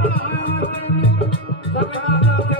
सकारा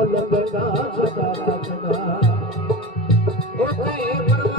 I'm gonna make it.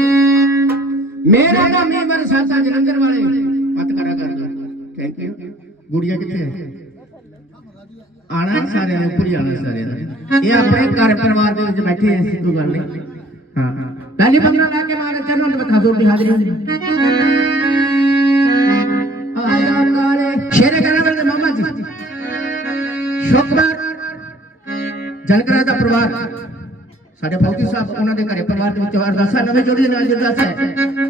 मेरा नाम मैं मेरे साथ साथ जलंधर वाले बात करा कर थैंक यू गुड़िया कितने आना सारे ना पूरी आना सारे ना ये अपने कार्य परिवार में जो बैठे हैं सिद्धू करने हाँ हाँ पहले पंद्रह के मारे चरणों में खासूर भी हाजिर हैं शेरे करने वाले मामा जी शुक्र जलकरा का परिवार साढ़े भौती साहब उन्होंने करे परिवार के चार दस नवे जोड़ी नाल जुड़ा सा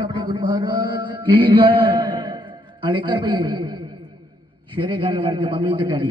अपने गुरु महाराज शेरे गाने वाले जब अमीर तो डैडी